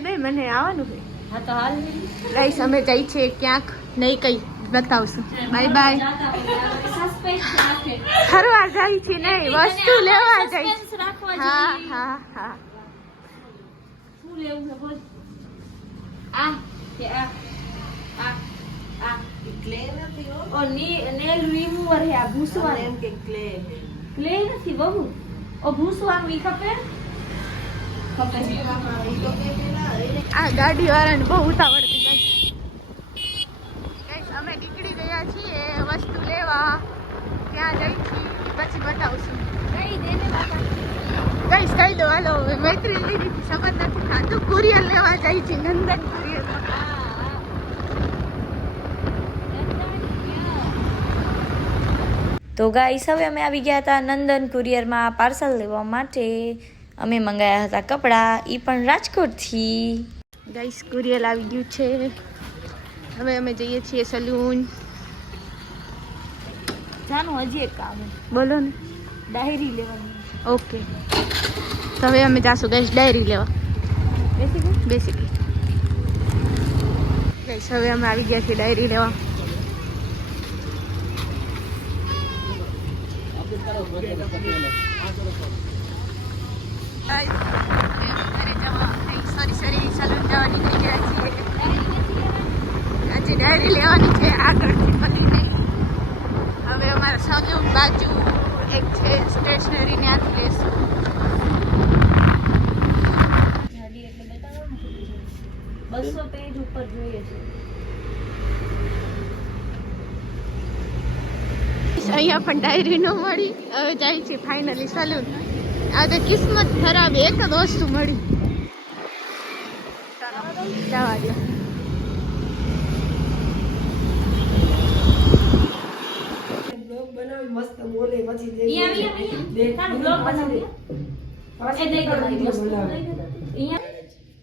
By મને આવવાનું છે. હા તો હાલ ગાઈસ અમે જઈ છે ક્યાંક નહીં કઈ બતાવશું. બાય બાય ફરવા જાય છે નહીં વસ્તુ લેવા જાય હા હા હા. શું લેવું છે બોલ. આ કે આ આ આ. ઓ ની નેલ રિમૂવર હે આ ભૂસવાનું ક્લે નથી બહુ. ઓ ભૂસવાનું ઈ ખપે ખપે આ ગાડી વાળાને બહુ ઉતાવળ હતી ગાઈસ ગાઈસ અમે નીકળી ગયા છીએ વસ્તુ લેવા. ત્યાં જઈ છીએ, પછી બતાવશું. ગાઈસ, કહી દો, હાલો મૈત્રી દીદી સમજ નથી ખાતું. કુરિયર લેવા જાય છે તો ગાઈસ, હવે અમે આવી ગયા હતા નંદન કુરિયરમાં પાર્સલ લેવા માટે. અમે મંગાયા હતા કપડાં એ પણ રાજકોટથી. ગાઈસ કુરિયર આવી ગયું છે. હવે અમે જઈએ છીએ સલૂન જાનું હજી એક કામ. બોલો ને. ડાયરી લેવાની. ઓકે તો હવે અમે જાશું ગાઈસ ડાયરી લેવા. બેસી બેસી ગઈ ગાઈસ હવે અમે આવી ગયા છીએ ડાયરી લેવા. સોરી સોરી સલૂન જવા નીકળી ગયા છીએ આજે ડાયરી લેવાની છે આગળથી પતી નહીં હવે અમારા સલૂન બાજુ એક છે સ્ટેશનરી ને બસો પેજ ઉપર જોઈએ છે અહીંયા પણ ડાયરી ન મળી. હવે જાય છે ફાઇનલી સલૂન આજે કિસ્મત ખરાબ એક જ વસ્તુ મળી. જવા દો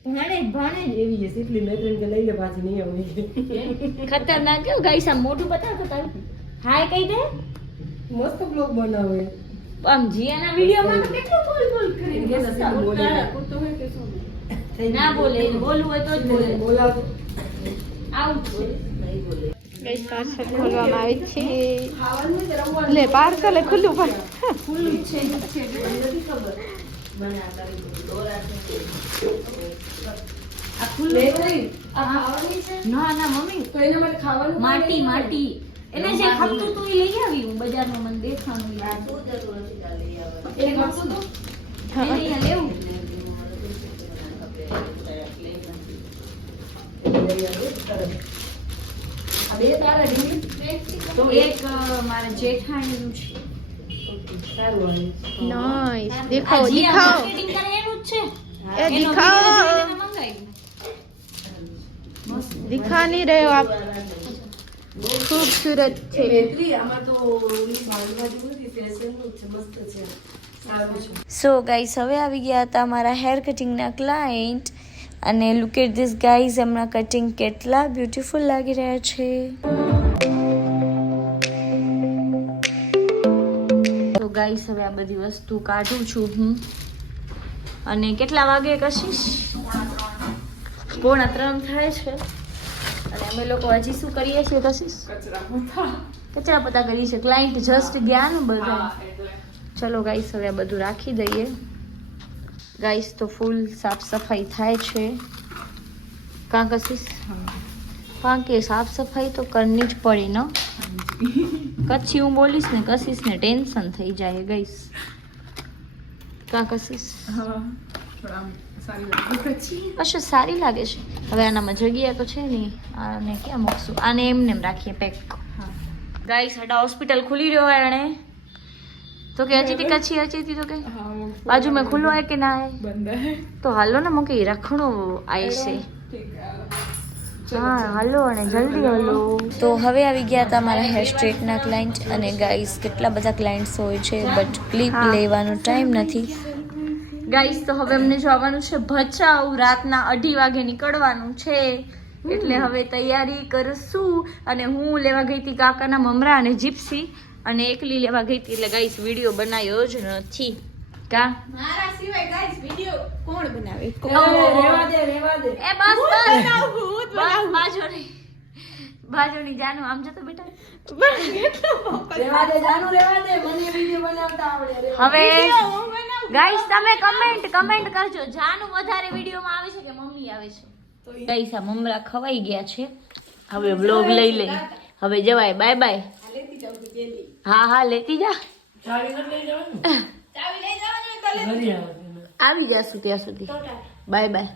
ભાણે ભાણે જ એવી છે એટલી મૈત્રીને કે લઈ લે પાછી નહીં આવી ખતરનાક. કેવું ગાઈસા મોઢું બતાવતો તારું? હાય કહી દે. મસ્ત બ્લોગ બનાવે. આમ જીયાના વિડીયોમાં તો કેટલું બોલ બોલ કરી? કે નથી બોલે. ના બોલે બોલવું હોય તો જ બોલે. બોલાવું આવું બોલે. ગઈ પાર્સલ ખોલવામાં આવે છે. લે પાર્સલ ખુલ્લું પણ ખુલ્લું છે આ ખુલ્લું છે. આ ખાવાની છે? ના ના મમ્મી. તો એના માટે ખાવાનું માટી માટી. એને જે ખાતું તું લઈ આવી હું બજારમાં મને દેખાણું બે તારા? તો એક મારા જેઠાણીનું છે. નાઈસ એ દિખાઓ. video જોઈને મંગાવ્યું. મસ્ત. દિખા નહીં રહ્યો આપ ખૂબસૂરત આમાં તો મસ્ત છે. સો ગાઈસ હવે આવી ગયા હતા મારા હેર કટિંગના ક્લાયન્ટ અને લુક એટ ધીસ ગાઈઝ એમના કટિંગ કેટલા બ્યુટીફુલ લાગી રહ્યા છે. તો ગાઈસ હવે આ બધી વસ્તુ કાઢું છું હું. અને કેટલા વાગે કશીશ? પોણા ત્રણ થાય છે. અને અમે લોકો હજી શું કરીએ છીએ કશીશ? કચરા પતા. કરીએ છીએ. ક્લાયન્ટ જસ્ટ ગયા ને બધા. ચલો ગાઈસ હવે આ બધું રાખી દઈએ. ગાઈસ તો ફૂલ સાફ સફાઈ થાય છે. કાં કશીશ કારણ કે સાફ સફાઈ તો કરની જ પડે ન? કચ્છી હું બોલીશ ને કશીશ ને ટેન્શન થઈ જાય ગાઈસ કાં કશીશ અચ્છા સારી લાગે છે. હવે આનામાં જગ્યા તો છે નહીં. આને ક્યાં મૂકશું? આને એમને એમ રાખીએ પેક ગાઈસ હડા હોસ્પિટલ ખુલી રહ્યો એણે. તો કે હજી થી કચ્છી હજી થી તો કે બાજુ में खुलो है कि ना है तो હાલો ને મૂકી રખણું આય છે હા હાલો અને જલ્દી હાલો તો હવે આવી ગયા હતા મારા હેર સ્ટ્રેટના ક્લાયન્ટ અને ગાઈસ કેટલા બધા ક્લાયન્ટ્સ હોય છે બટ ક્લિપ હા. લેવાનો ટાઈમ નથી ગાઈસ તો હવે અમને જવાનું છે ભચાઉ રાતના અઢી વાગે નીકળવાનું છે એટલે હવે તૈયારી કરશું અને હું લેવા ગઈ હતી કાકાના મમરા અને જીપ્સી અને એકલી લેવા ગઈ હતી એટલે ગાઈસ વીડિયો બનાવ્યો જ નથી. કા? મારા સિવાય ગાઈસ વીડિયો કોણ બનાવે? એ, રહેવા દે રેવા દે એ બસ બસ. બસ બાજુની બાજોની જાનું આમ જતો બેટા રેવા દે જાનું રેવા દે. મને વીડિયો બનાવતા આવડે હવે ગાઈસ તમે કમેન્ટ કમેન્ટ કરજો. જાનું વધારે વિડીયોમાં આવે છે કે મમ્મી આવે છે? ગાઈસ આ મમરા ખવાઈ ગયા છે. હવે વ્લોગ લઈ લઈ. હવે જવાય. બાય બાય હા હા લેતી જા. આવી જાશું ત્યાં સુધી. Bye bye.